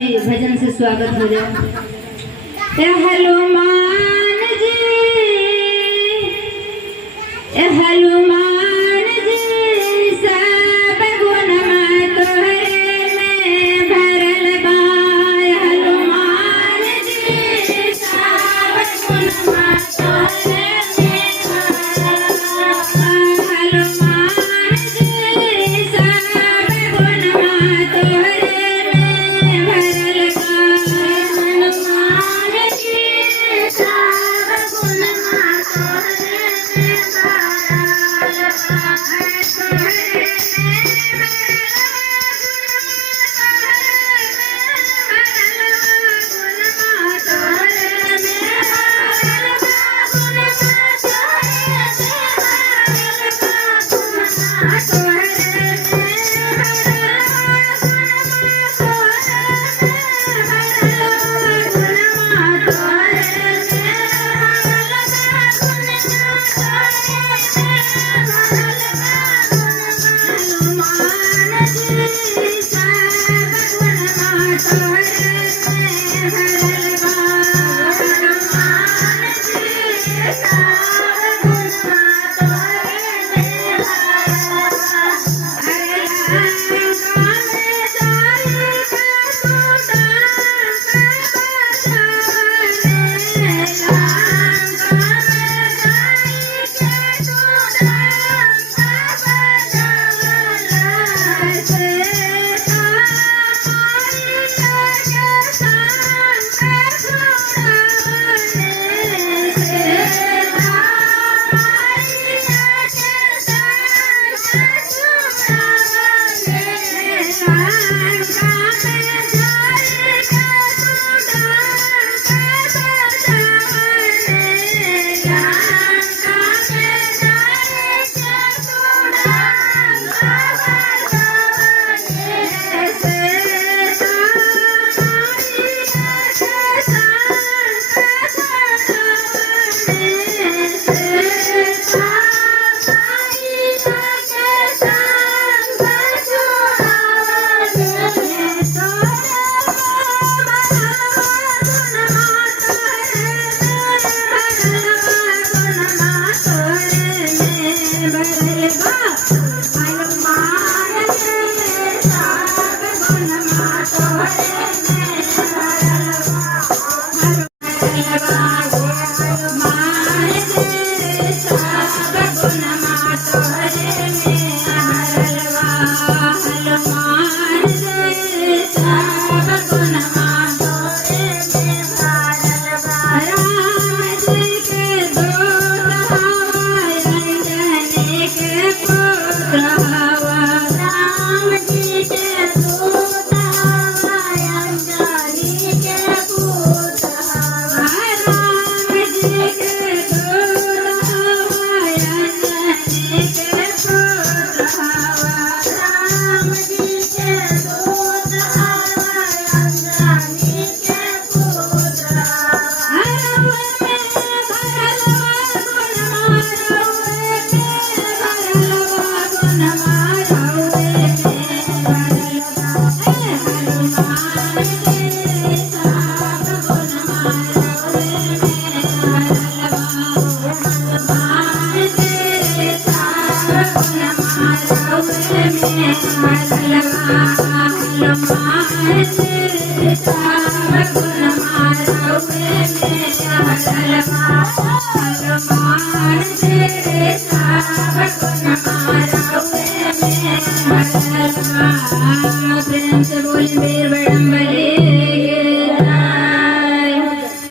भजन से स्वागत हो जाए। हनुमान जी, हनुमान जी, सब गुण तोहरे में भरल बा। हनुमान जी, सब गुण तोहरे में भरल बा। हनुमान जी, सब गुण तोहरे में भरल बा। हनुमान जी, सब गुण तोहरे में भरल प्रेम से बोले मेर बड़म्बली।